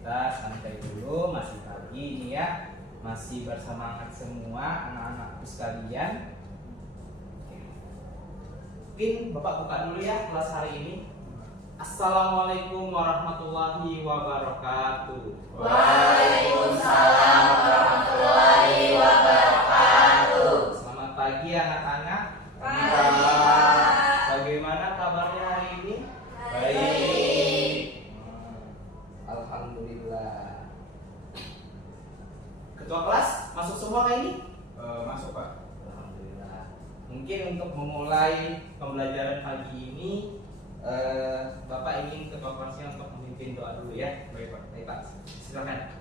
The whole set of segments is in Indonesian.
kita santai dulu, masih pagi ini ya, masih bersemangat semua anak-anakku sekalian. Mungkin Bapak buka dulu ya kelas hari ini. Assalamualaikum warahmatullahi wabarakatuh. Waalaikumsalam warahmatullahi wabarakatuh. Selamat pagi anak-anak. Pagi. Bagaimana kabarnya hari ini? Baik. Alhamdulillah. Ketua kelas masuk semua kali ini? Masuk Pak. Alhamdulillah. Mungkin untuk memulai pembelajaran pagi ini, Bapak ingin ketua kelasnya untuk memimpin doa dulu ya. Baik Pak. Baik Pak, silakan.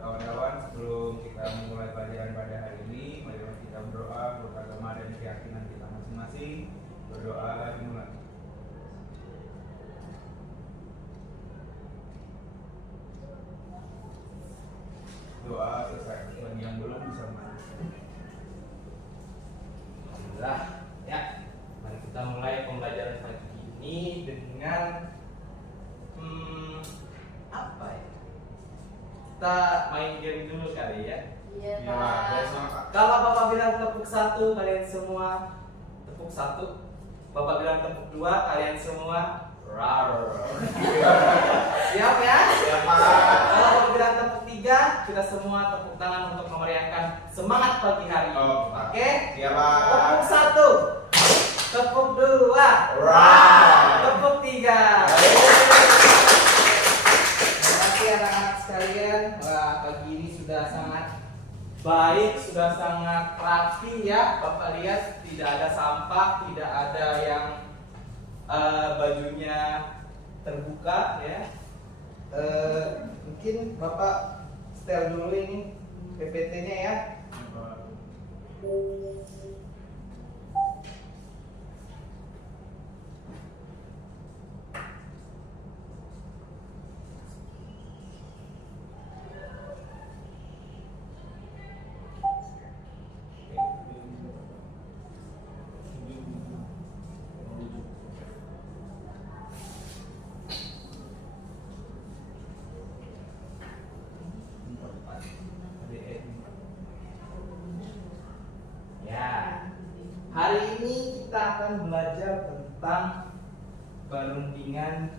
Kawan-kawan, sebelum kita memulai pelajaran pada hari ini, mari kita berdoa menurut agama dan keyakinan kita masing-masing. Berdoa dimulai. Doa selesai. Bagi yang belum bisa maju. Alhamdulillah. Ya, mari kita mulai pembelajaran pagi ini dengan apa ya? Kita main game dulu kali ya. Iya, Ya, baik Pak. sama Pak. Kalau Bapak bilang tepuk satu, kalian semua tepuk satu. Bapak bilang tepuk dua, kalian semua rar. Siap ya? Siap, Pak. Kalau Bapak bilang tepuk tiga, kita semua tepuk tangan untuk memeriahkan semangat pagi hari ini. Oh, Pak. Oke? Siap, Pak. Tepuk satu, tepuk dua, Rar. tepuk tiga. Terima kasih anak-anak sekalian. Wah, pagi ini sudah sangat baik, sudah sangat rapi ya. Bapak lihat tidak ada sampah, tidak ada yang bajunya terbuka ya. Mungkin Bapak setel dulu ini PPT-nya ya. Ya, hari ini kita akan belajar tentang perundingan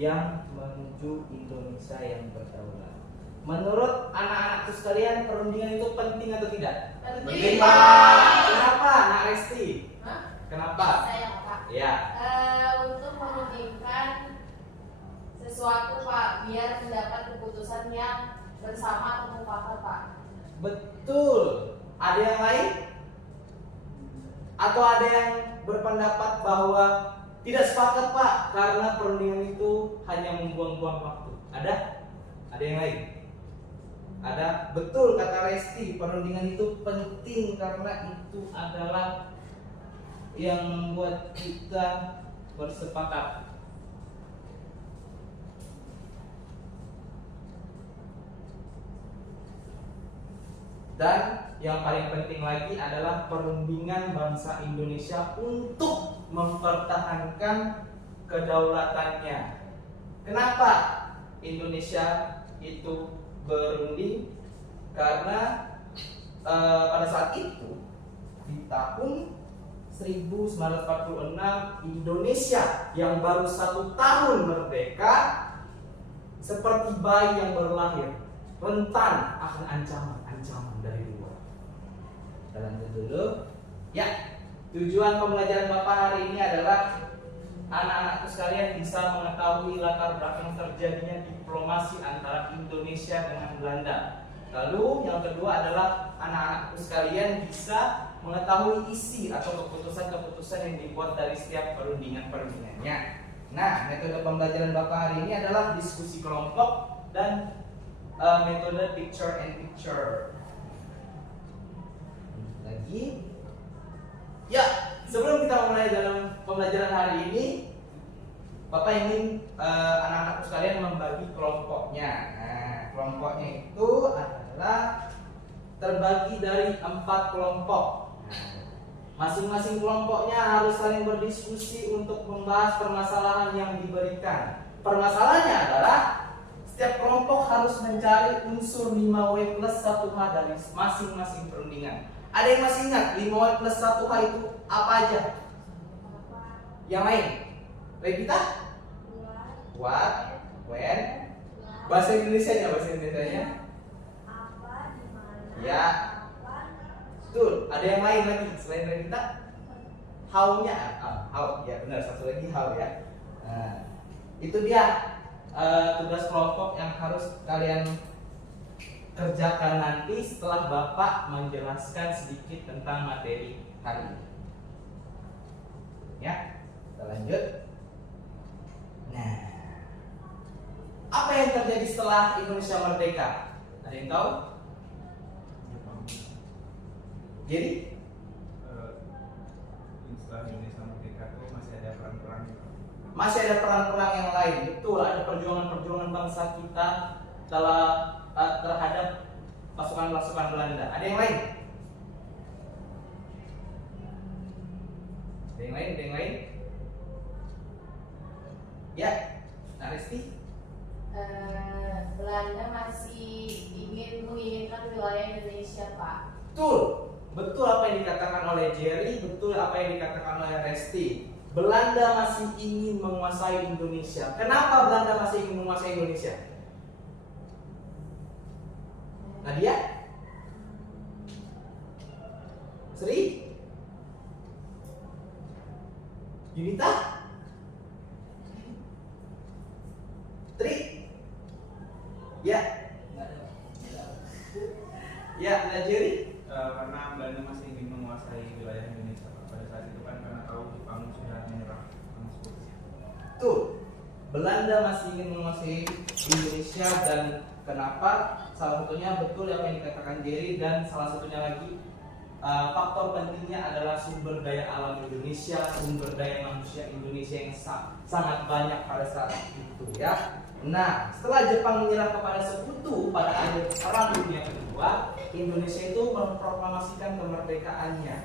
yang menuju Indonesia yang berdaulat. Menurut anak-anakku sekalian, perundingan itu penting atau tidak? Penting, Pak. Kenapa, Nak Resti? Hah? Kenapa? Saya, Pak. Ya, Untuk memungkinkan sesuatu, Pak, biar mendapat keputusan yang bersama atau mufakat, Pak. betul. Ada yang lain? Atau ada yang berpendapat bahwa tidak sepakat Pak, karena perundingan itu hanya membuang-buang waktu? Ada? Ada yang lain? Ada? Betul kata Resti, perundingan itu penting karena itu adalah yang membuat kita bersepakat. Dan yang paling penting lagi adalah perundingan bangsa Indonesia untuk mempertahankan kedaulatannya. Kenapa Indonesia itu berunding? Karena pada saat itu di tahun 1946 Indonesia yang baru 1 tahun merdeka seperti bayi yang baru lahir, rentan akan ancaman dari luar. Kita lanjut dulu. Ya, tujuan pembelajaran Bapak hari ini adalah anak-anakku sekalian bisa mengetahui latar belakang terjadinya diplomasi antara Indonesia dengan Belanda. Lalu yang kedua adalah anak-anakku sekalian bisa mengetahui isi atau keputusan-keputusan yang dibuat dari setiap perundingannya. Nah, metode pembelajaran Bapak hari ini adalah diskusi kelompok dan metode picture and picture. Lagi. Ya, sebelum kita mulai dalam pembelajaran hari ini, Bapak ingin anak-anakku sekalian membagi kelompoknya. Nah, kelompoknya itu adalah terbagi dari 4 kelompok. Masing-masing kelompoknya harus saling berdiskusi untuk membahas permasalahan yang diberikan. permasalahannya adalah setiap kelompok harus mencari unsur 5W plus 1H dari masing-masing perundingan. Ada yang masih ingat 5W plus 1H itu apa aja? Yang lain? Revita? What? When? Bahasa Indonesianya, ya, betul. Ada yang lain lagi selain Revita? How-nya? How, ya benar, satu lagi how ya. Nah, itu dia tugas kelompok yang harus kalian kerjakan nanti setelah Bapak menjelaskan sedikit tentang materi hari ini. Ya, kita lanjut. Nah, apa yang terjadi setelah Indonesia merdeka? Ada yang tahu? Jadi setelah Indonesia merdeka itu masih ada perang-perang gitu. masih ada perang-perang yang lain. Betul, ada perjuangan-perjuangan bangsa kita terhadap pasukan-pasukan Belanda. Ada yang lain? Ada yang lain? Ya, Aristi? Belanda masih menginginkan wilayah Indonesia, Pak. Betul apa yang dikatakan oleh Jerry, betul apa yang dikatakan oleh Resti. Belanda masih ingin menguasai Indonesia. Kenapa Belanda masih ingin menguasai Indonesia? Nadia? Sri? Yunita? Tri? Ya? Ya, Jerry? Karena Belanda masih ingin menguasai wilayah Indonesia pada saat itu kan, karena tahu Jepang sudah menyerah. Tuh, Belanda masih ingin menguasai Indonesia dan kenapa? Salah satunya betul apa yang dikatakan Jerry dan salah satunya lagi faktor pentingnya adalah sumber daya alam Indonesia, sumber daya manusia Indonesia yang sangat banyak pada saat itu ya. Nah, setelah Jepang menyerah kepada sekutu pada akhir Perang Dunia Kedua, Indonesia itu memproklamasikan kemerdekaannya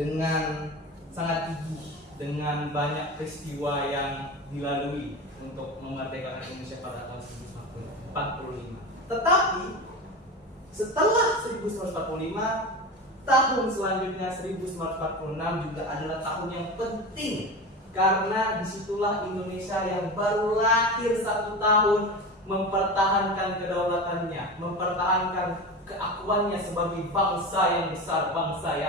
dengan sangat gigih, dengan banyak peristiwa yang dilalui untuk memerdekakan Indonesia pada tahun 1945. Tetapi setelah 1945, tahun selanjutnya 1946 juga adalah tahun yang penting. Karena disitulah Indonesia yang baru lahir 1 tahun mempertahankan kedaulatannya, mempertahankan keakuannya sebagai bangsa yang besar, bangsa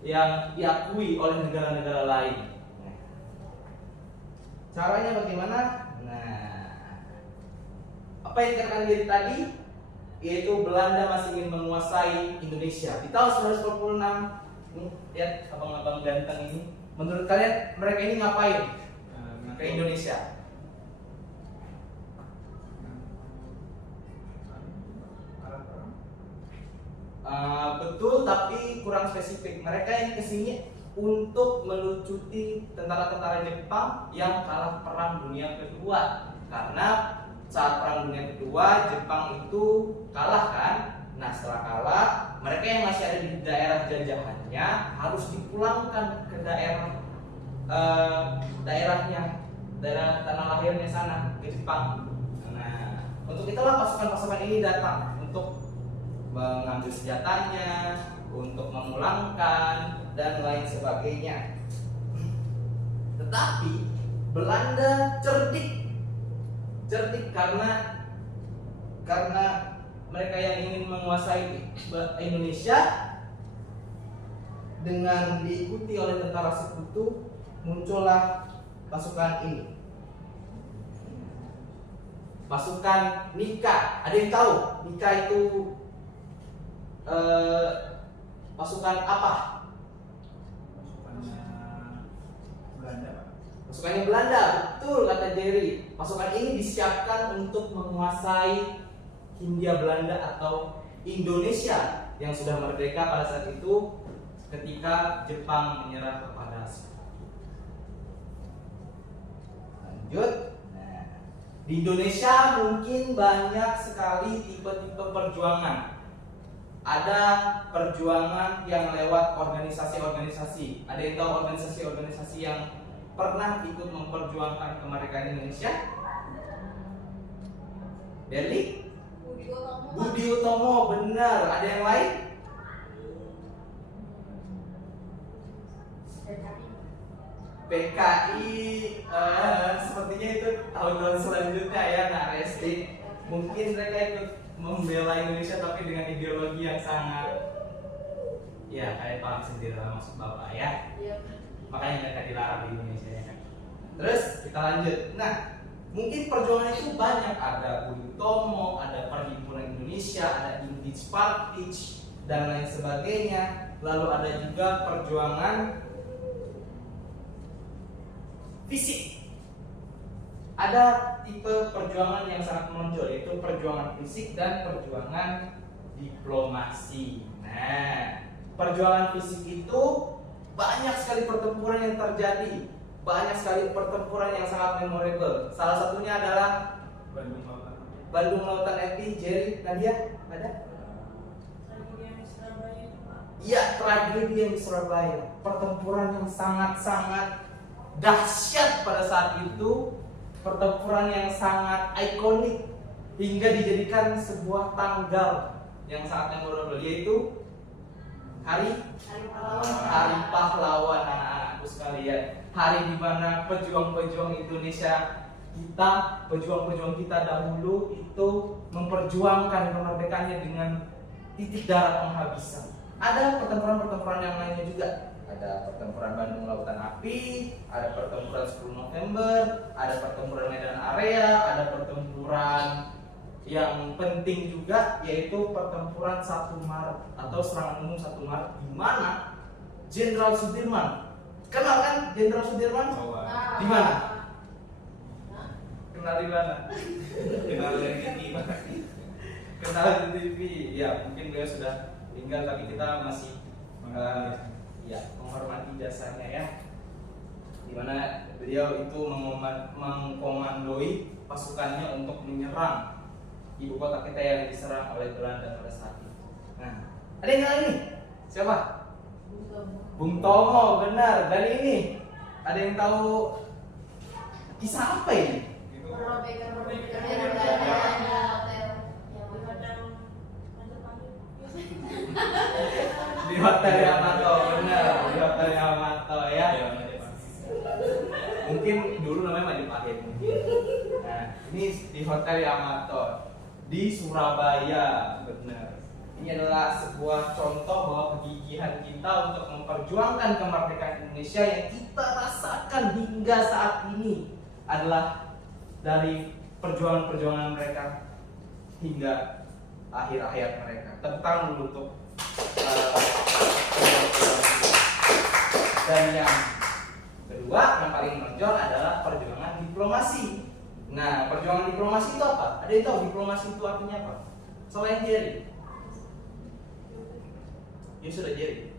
yang diakui oleh negara-negara lain. Caranya bagaimana? Nah, apa yang dikatakan dari tadi, yaitu Belanda masih ingin menguasai Indonesia. Di tahun 1946, nih lihat abang-abang ganteng ini. Menurut kalian mereka ini ngapain ke Indonesia? Betul, tapi kurang spesifik. Mereka yang kesini untuk melucuti tentara-tentara Jepang yang kalah Perang Dunia Kedua. Karena saat Perang Dunia Kedua Jepang itu kalah kan. Nah, setelah kalah, mereka yang masih ada di daerah jajahannya harus dipulangkan ke daerah daerah tanah lahirnya sana, ke Jepang. Nah, untuk itulah pasukan-pasukan ini datang untuk mengambil senjatanya, untuk memulangkan dan lain sebagainya. Tetapi Belanda cerdik karena mereka yang ingin menguasai Indonesia dengan diikuti oleh tentara sekutu, muncullah pasukan ini. Pasukan Nika. Ada yang tahu Nika itu pasukan apa? Pasukannya Belanda, betul kata Jerry. Pasukan ini disiapkan untuk menguasai Hindia Belanda atau Indonesia yang sudah merdeka pada saat itu ketika Jepang menyerah kepada sekutu. Lanjut. Nah, di Indonesia mungkin banyak sekali tipe-tipe perjuangan. Ada perjuangan yang lewat organisasi-organisasi. Ada yang tahu organisasi-organisasi yang pernah ikut memperjuangkan kemerdekaan Indonesia? Berli? Budi Utomo. Budi Utomo, benar. Ada yang lain? PKI, sepertinya itu tahun-tahun selanjutnya ya, nah SD. Mungkin mereka ikut membela Indonesia tapi dengan ideologi yang sangat, ya kayak paham sendiri lah maksud Bapak ya. Iya. Makanya mereka dilarang di Indonesia ya kan. Terus kita lanjut. Nah, mungkin perjuangan itu banyak. Ada Budi Utomo, ada Perhimpunan Indonesia, ada Indich Partich dan lain sebagainya. Lalu ada juga perjuangan fisik. Ada tipe perjuangan yang sangat menonjol, yaitu perjuangan fisik dan perjuangan diplomasi. Nah, perjuangan fisik itu banyak sekali pertempuran yang terjadi, banyak sekali pertempuran yang sangat memorable. Salah satunya adalah Bandung Lautan Api. Jerry, Nadia, ada? Iya, tragedi yang di Surabaya. Pertempuran yang sangat-sangat dahsyat pada saat itu, pertempuran yang sangat ikonik hingga dijadikan sebuah tanggal yang sangat memorable, yaitu Hari Pahlawan anak-anakku sekalian. Hari di mana pejuang-pejuang Indonesia kita, pejuang-pejuang kita dahulu itu memperjuangkan kemerdekaannya dengan titik darah penghabisan. Ada pertempuran-pertempuran yang lainnya juga. Ada pertempuran Bandung Lautan Api, ada pertempuran 10 November, ada pertempuran Medan Area, ada pertempuran yang penting juga yaitu pertempuran 1 Maret atau serangan umum 1 Maret, di mana Jenderal Sudirman, kenal kan Jenderal Sudirman? Di mana? Kenal di mana? Kenal dari TV. Kenal di TV. Ya, mungkin beliau sudah tinggal tapi kita masih menghormati jasanya ya. Di mana beliau itu mengkomandoi pasukannya untuk menyerang ibu kota kita yang diserang oleh Belanda pada saat itu. Nah, ada yang lain nih? Siapa? Bung Tomo, benar. Dan ini ada yang tahu kisah apa ini? Di Hotel Yamato, benar. Di Hotel Yamato ya. Mungkin dulu namanya Majapahit. Nah, ini di Hotel Yamato di Surabaya, benar. Ini adalah sebuah contoh bahwa kegigihan kita untuk memperjuangkan kemerdekaan Indonesia yang kita rasakan hingga saat ini adalah dari perjuangan-perjuangan mereka hingga akhir hayat mereka. Tepuk tangan dulu untuk dan yang kedua yang paling menonjol adalah perjuangan diplomasi. Nah, perjuangan diplomasi itu apa? Ada yang tahu diplomasi itu artinya apa? Selain Jerry. Ya sudah Jerry.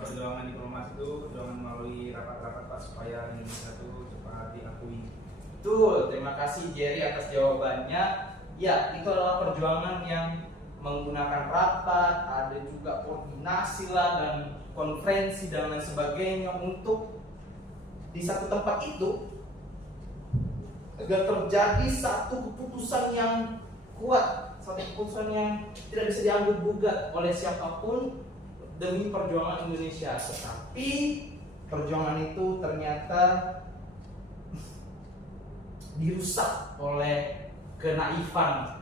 Perjuangan diplomasi itu perjuangan melalui rapat-rapat Pak supaya Indonesia itu cepat diakui. Betul, terima kasih Jerry atas jawabannya. Ya, itu adalah perjuangan yang menggunakan rapat, ada juga koordinasi lah dan konferensi dan lain sebagainya untuk di satu tempat itu agar terjadi satu keputusan yang kuat, satu keputusan yang tidak bisa diambil gugat oleh siapapun demi perjuangan Indonesia. Tetapi perjuangan itu ternyata dirusak oleh kenaifan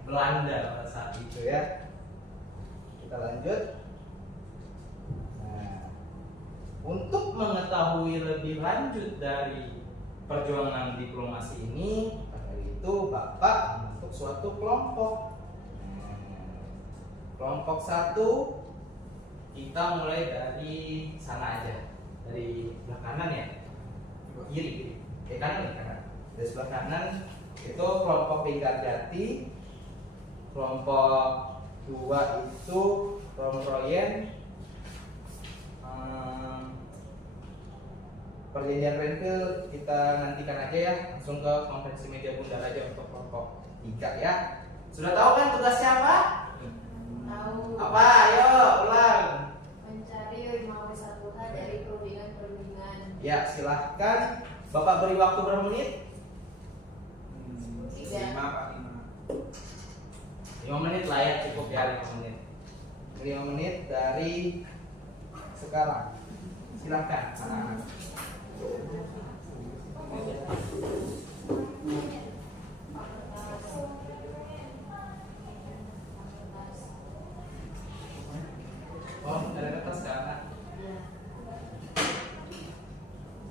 Belanda pada saat itu ya. Kita lanjut. Nah, untuk mengetahui lebih lanjut dari perjuangan diplomasi ini, hari itu Bapak membentuk suatu kelompok. Kelompok 1 kita mulai dari sana aja, dari sebelah kanan ya, kiri, kanan. Dari sebelah kanan itu kelompok Lingkar Jati. Kelompok 2 itu Romroyen, perjanjian Renville kita nantikan aja ya, langsung ke konferensi meja bundar aja untuk kelompok 3 ya. Sudah tahu kan tugasnya apa? Tahu. Apa? Ayo ulang. Mencari 5W1H dari perundingan. Ya, silahkan. Bapak beri waktu berapa menit? 5 Pak, 5 menit lah ya, cukup ya 5 menit. 5 menit dari sekarang. Silahkan. Anak-anak. Oh, ada kertas kan?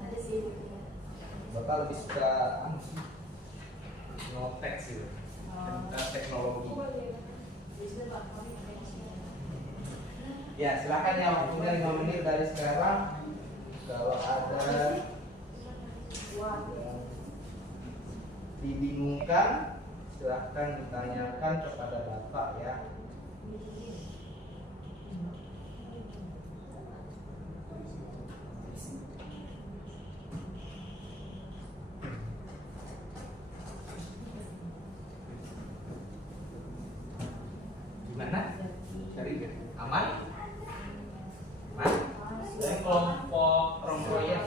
Ada sih. Bapak lebih suka notek sih, teknologi. Ya, silakan ya, waktunya 5 menit dari sekarang. Kalau ada yang dibingungkan, silahkan ditanyakan kepada Bapak ya. Gimana? Cari deh. Aman? Aman? Dari kelompok Romboyan.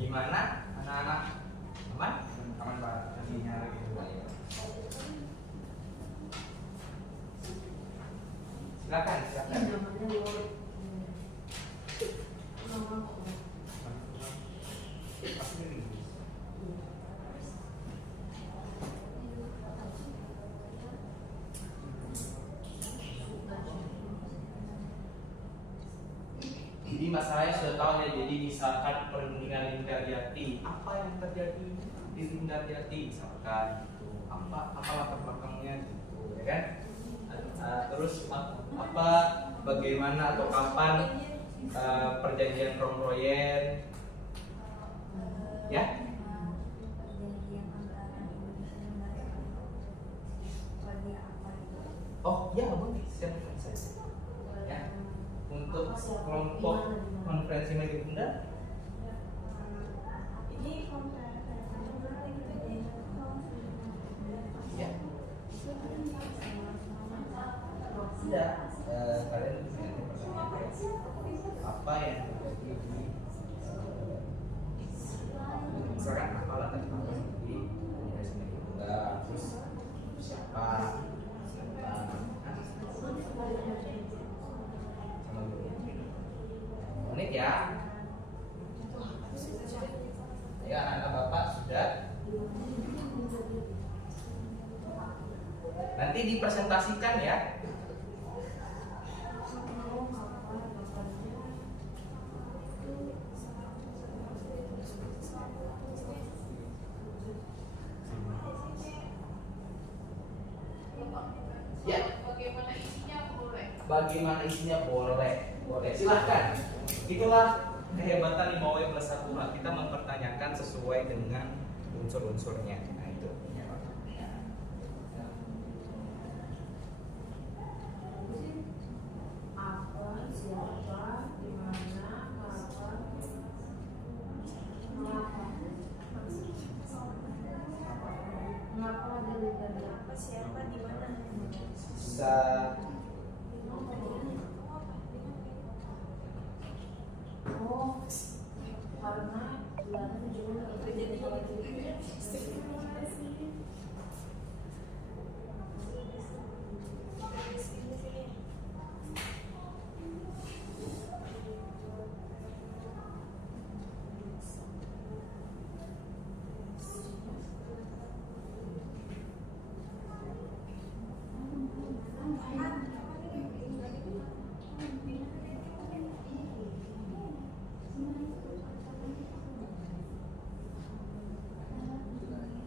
Gimana anak-anak? Aman? aman Pak, lagi nyala gitu. Silakan, silakan. Jadi masalahnya sudah tahu ya. Jadi misalkan perundingan Linggarjati, apa yang terjadi di Linggarjati misalkan gitu. Apa latar belakangnya gitu, ya kan? Terus apa bagaimana atau kapan perjanjian Romroyen, ya? Oh ya, boleh siapkan saja. Ya, untuk kelompok konferensi media bunda. Ya. Tidak, kalian bisa pertanyaan apa yang terjadi di misalkan apa latar belakang di konferensi media bunda, terus siapa menit ya. Ya, anak-anak Bapak sudah. Nanti dipresentasikan ya. Ya. Bagaimana isinya boleh? Bagaimana isinya boleh. Boleh, silahkan. Itulah kehebatan Imawai plus 1. Kita mempertanyakan sesuai dengan unsur-unsurnya. Nah itu. Apa, siapa, di mana, kapan, mengapa ada legenda? Apa, siapa, di mana? Bisa Oh, karena bulannya juga jadi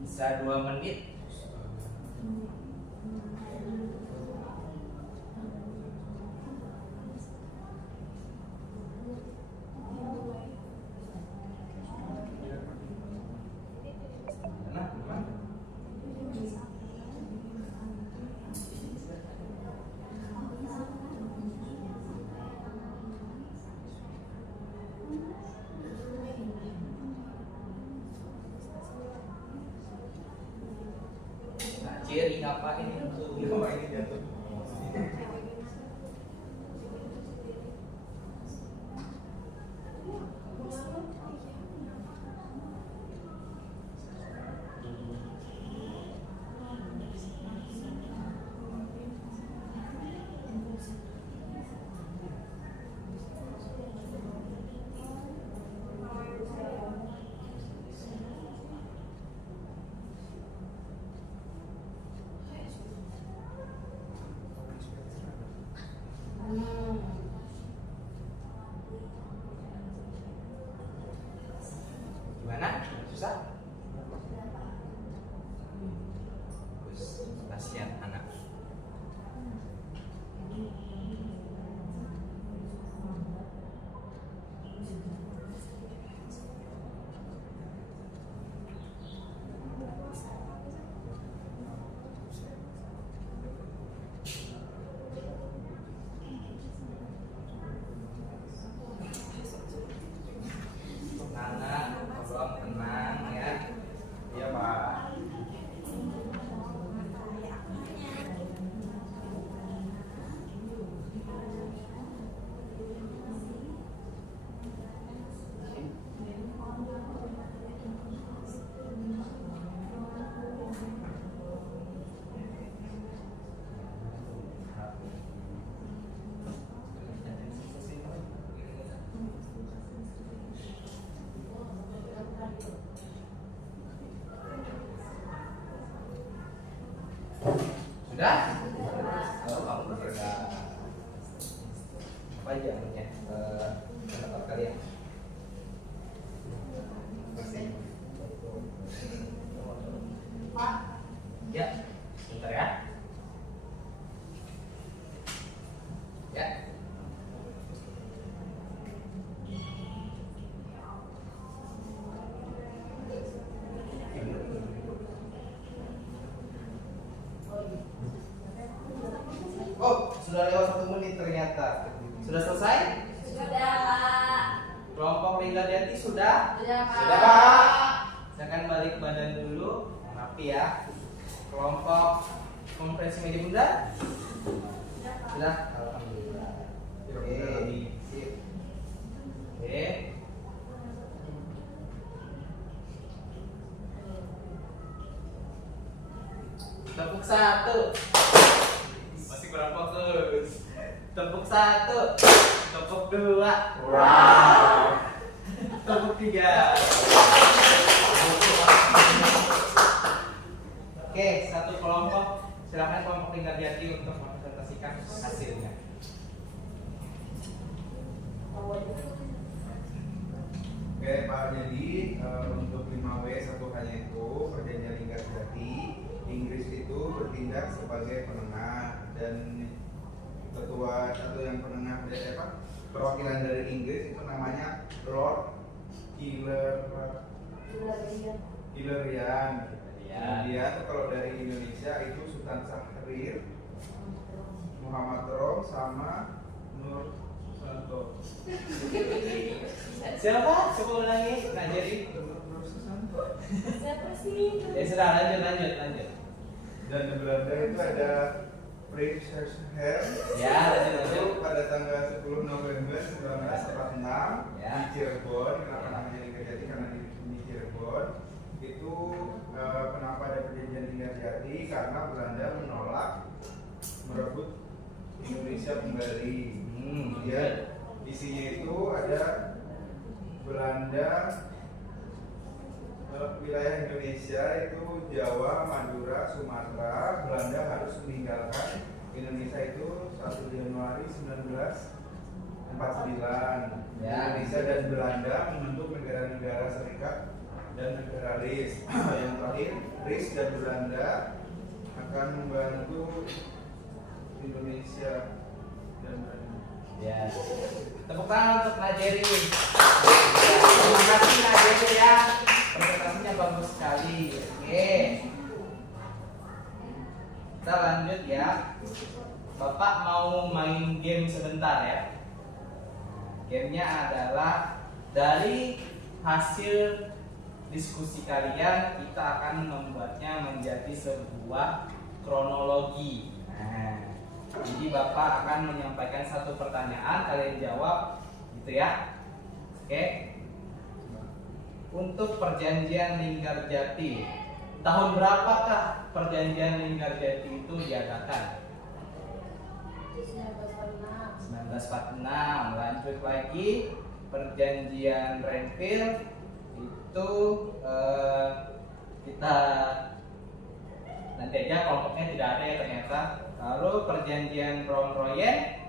bisa 2 menit. Mana? Mana? Jerry ngapain itu? Ini jatuh. Gimana? Susah? Terus kasihan anak. Anak, tolong tenang ya. Iya Pak. Sudah? Kalau kamu bergerak apa aja namanya? Tempat kalian. Pak, Ya, sebentar ya. Ya. Oh, sudah lewat 1 menit ternyata. Sudah selesai? sudah Pak. Kelompok Lingga Jati sudah? Sudah Pak. Sudah Pak. Silakan balik badan dulu. Rapi ya. Kelompok konferensi media bunda? Sudah. Alhamdulillah. Oke. Sip. Oke. Tepuk 1. Masih kurang fokus. Tepuk 1. Tepuk 2. Wow. Tepuk 3. Oke, satu kelompok. Silakan kelompok Lingkar Jati untuk mempresentasikan hasilnya. Oke Pak, jadi untuk 5W satu hanya itu perjanjian Lingkar Jati, Inggris itu bertindak sebagai penengah dan ketua atau yang penengah dari apa? Perwakilan dari Inggris itu namanya Lord Hillerian. Kemudian kalau dari Indonesia itu Sultan Syahrir, Muhammad Rom sama Nur Susanto. Siapa? Coba ulangi. Nah, jadi Nur Susanto. Siapa sih? ya sudah lanjut. Dan di Belanda itu ada Prince Hair. Ya, lanjut. Itu pada tanggal 10 November 1946 Ya. di Cirebon. Kenapa namanya Lingkar Jati? Karena di Cirebon itu kenapa ada perjanjian Lingkar Jati? Karena Belanda menolak merebut Indonesia kembali. Ya, isinya itu ada Belanda, wilayah Indonesia itu Jawa, Madura, Sumatera. Belanda harus meninggalkan Indonesia itu 1 Januari 1949. Ya. Indonesia dan Belanda membentuk negara-negara serikat dan negara RIS. Yang terakhir, RIS dan Belanda akan membantu Indonesia dan Belanda. Ya. Tepuk tangan untuk Najeri. Terima kasih Najeri ya. Presentasinya bagus sekali. Oke. Kita lanjut ya. Bapak mau main game sebentar ya. Gamenya adalah dari hasil diskusi kalian kita akan membuatnya menjadi sebuah kronologi. Nah, jadi Bapak akan menyampaikan satu pertanyaan, kalian jawab, gitu ya. Oke. Untuk perjanjian Linggarjati, tahun berapakah perjanjian Linggarjati itu diadakan? 1946. Lanjut lagi, perjanjian Renville itu kita nanti aja, kelompoknya tidak ada ya ternyata. Lalu perjanjian Rom-Royen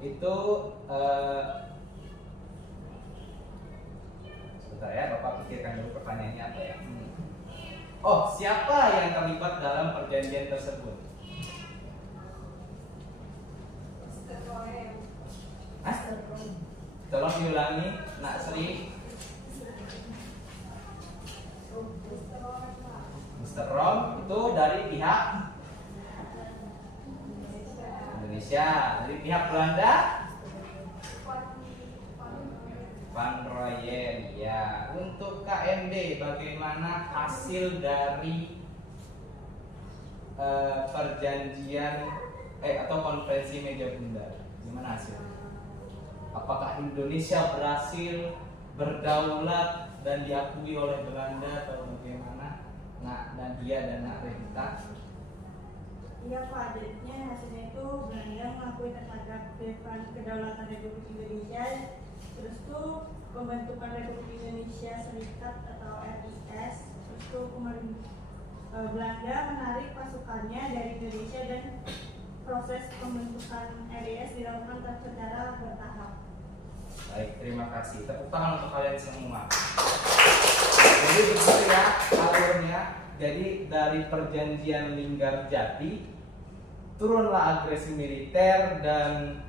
itu sebentar ya, Bapak pikirkan dulu pertanyaannya apa ya. Oh, siapa yang terlibat dalam perjanjian tersebut? Hah? Tolong diulangi, Nak Sri. Mr. Rom itu dari pihak Indonesia, dari pihak Belanda Van Royen. Ya, untuk KMD bagaimana hasil dari perjanjian atau konferensi meja bundar? Gimana hasilnya? Apakah Indonesia berhasil berdaulat dan diakui oleh Belanda atau bagaimana? Nak Nadia dan Nak Revita. Iya Pak, jadinya hasilnya itu Belanda mengakui terhadap kedaulatan Republik Indonesia. Terus tuh pembentukan Republik Indonesia Serikat atau RIS. Terus tuh Belanda menarik pasukannya dari Indonesia dan proses pembentukan RIS dilakukan secara bertahap. Baik, terima kasih. Tepuk tangan untuk kalian semua. Jadi begitu ya alurnya. Jadi dari perjanjian Linggarjati turunlah agresi militer dan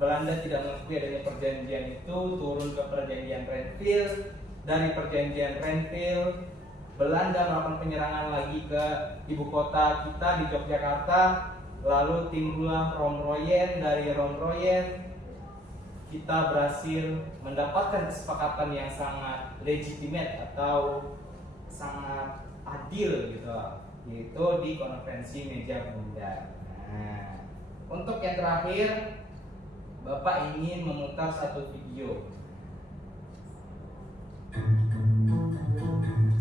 Belanda tidak mengakui adanya perjanjian itu, turun ke perjanjian Renville. Dari perjanjian Renville Belanda melakukan penyerangan lagi ke ibu kota kita di Yogyakarta. Lalu timbullah Rom-Royen. Dari Rom-Royen kita berhasil mendapatkan kesepakatan yang sangat legitimate atau sangat adil gitu, yaitu di konferensi meja bundar. Nah, untuk yang terakhir, Bapak ingin memutar satu video.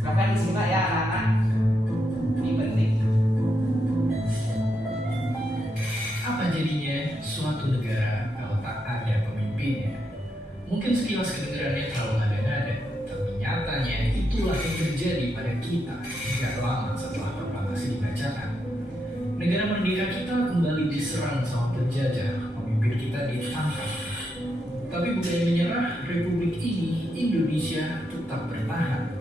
Silakan disimak ya anak-anak. Ini penting. Apa jadinya suatu negara kalau tak ada pemimpinnya? Mungkin sekilas kedengarannya terlalu ngada-ngada, tapi nyatanya itulah yang terjadi pada kita tidak lama setelah proklamasi dibacakan. Negara merdeka kita kembali diserang sama penjajah, pemimpin kita ditangkap. Tapi bukan menyerah, Republik ini, Indonesia, tetap bertahan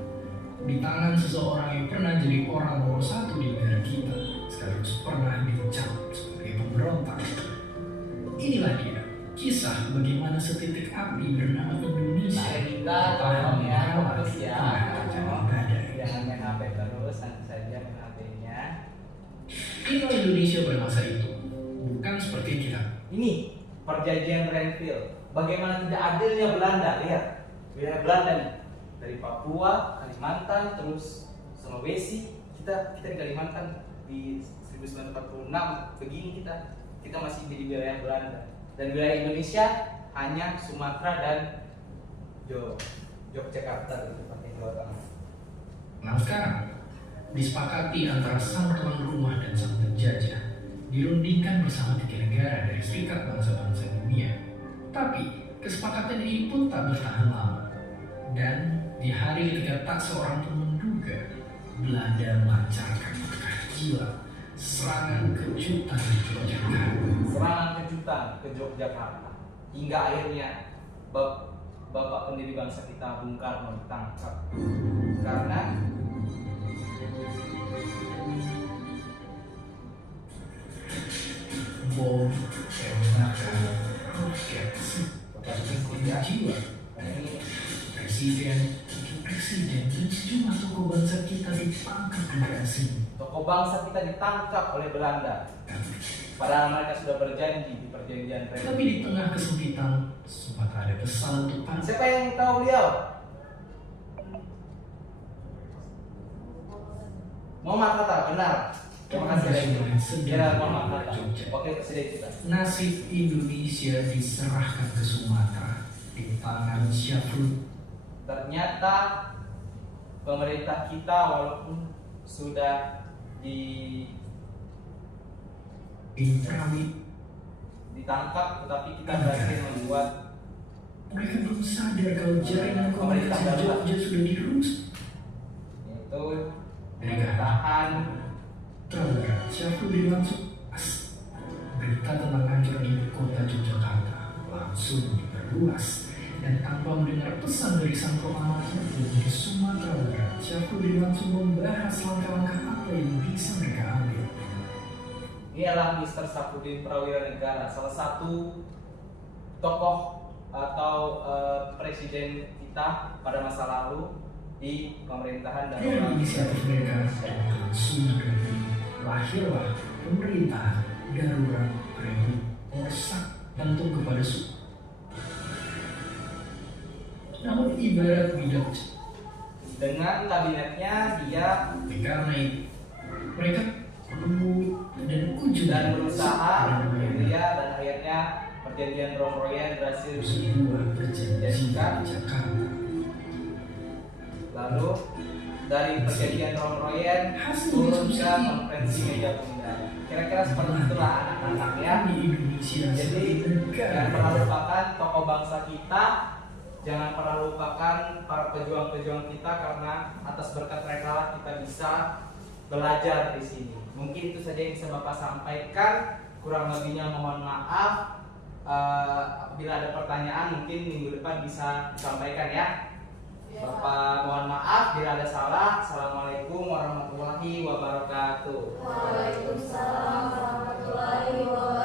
di tangan seseorang yang pernah jadi orang nomor satu di negara kita, sekaligus pernah dicap sebagai pemberontak. Inilah dia, kisah bagaimana setitik api bernama Indonesia. Mari kita tolong ya, fokus ya. Jangan badai. Jangan main HP terus, nanti saja main HP-nya. Inilah Indonesia pada masa itu, bukan seperti kita. Ini perjanjian Renville. Bagaimana tidak adilnya Belanda, lihat. Wilayah Belanda nih. Dari Papua, Kalimantan, terus Sulawesi. Kita di Kalimantan di 1946 begini kita masih jadi wilayah Belanda. Dan wilayah Indonesia hanya Sumatera dan Yogyakarta gitu, pakai Jawa Tengah. Nah sekarang, disepakati antara sang tuan rumah dan sang penjajah, dirundingkan bersama tiga negara dari Serikat Bangsa-Bangsa Dunia. Tapi kesepakatan ini pun tak bertahan lama. Dan di hari ketika tak seorang pun menduga, Belanda melancarkan perkara gila, serangan kejutan di Yogyakarta. Serangan kejutan ke Yogyakarta hingga akhirnya Bapak pendiri bangsa kita Bung Karno ditangkap karena bom, tembakan, roket, korban jiwa. ini Presiden, dan sejumlah tokoh bangsa kita ditangkap negara asing. tokoh bangsa kita ditangkap oleh Belanda. Padahal mereka sudah berjanji di perjanjian Tapi Renville. di tengah kesempitan, sempat ada pesan untuk pantas. Siapa yang tahu beliau? Muhammad Hatta, benar. Terima kasih Rai. Ya, Muhammad Hatta, Jogja. wakil presiden kita. Nasib Indonesia diserahkan ke Sumatera di tangan Syafrud. Ternyata pemerintah kita walaupun sudah ditangkap, tetapi kita berhasil membuat Mereka belum sadar kalau jaringan komunikasi Jogja sudah dirusak. yaitu Mereka pemerintahan Trawaga Syafrud langsung berita tentang hancurnya ibu kota Yogyakarta langsung diperluas, dan tanpa mendengar pesan dari sang proklamator di Sumatera Barat, Syafrud langsung membahas langkah-langkah apa yang bisa mereka ambil. Ini adalah Mr. Safrudin Prawira Negara, salah satu tokoh atau presiden kita pada masa lalu di pemerintahan dan Dari inisiatif mereka langsung lahirlah pemerintah darurat Republik Orsak tentu kepada namun ibarat bidak dengan kabinetnya dia karena itu mereka perlu dan ujung dan berusaha dia dan akhirnya perjanjian Romroyen berhasil sebuah perjanjian di Jakarta. lalu dari perjanjian Romroyen turun ke konferensi meja pemindai. Kira-kira seperti itulah anak-anak ya. Di Indonesia Jadi jangan pernah lupakan tokoh bangsa kita, jangan pernah lupakan para pejuang-pejuang kita, karena atas berkat mereka lah kita bisa belajar di sini. Mungkin itu saja yang bisa Bapak sampaikan. Kurang lebihnya mohon maaf. Apabila ada pertanyaan mungkin minggu depan bisa disampaikan ya. Bapak mohon maaf bila ada salah. Assalamualaikum warahmatullahi wabarakatuh.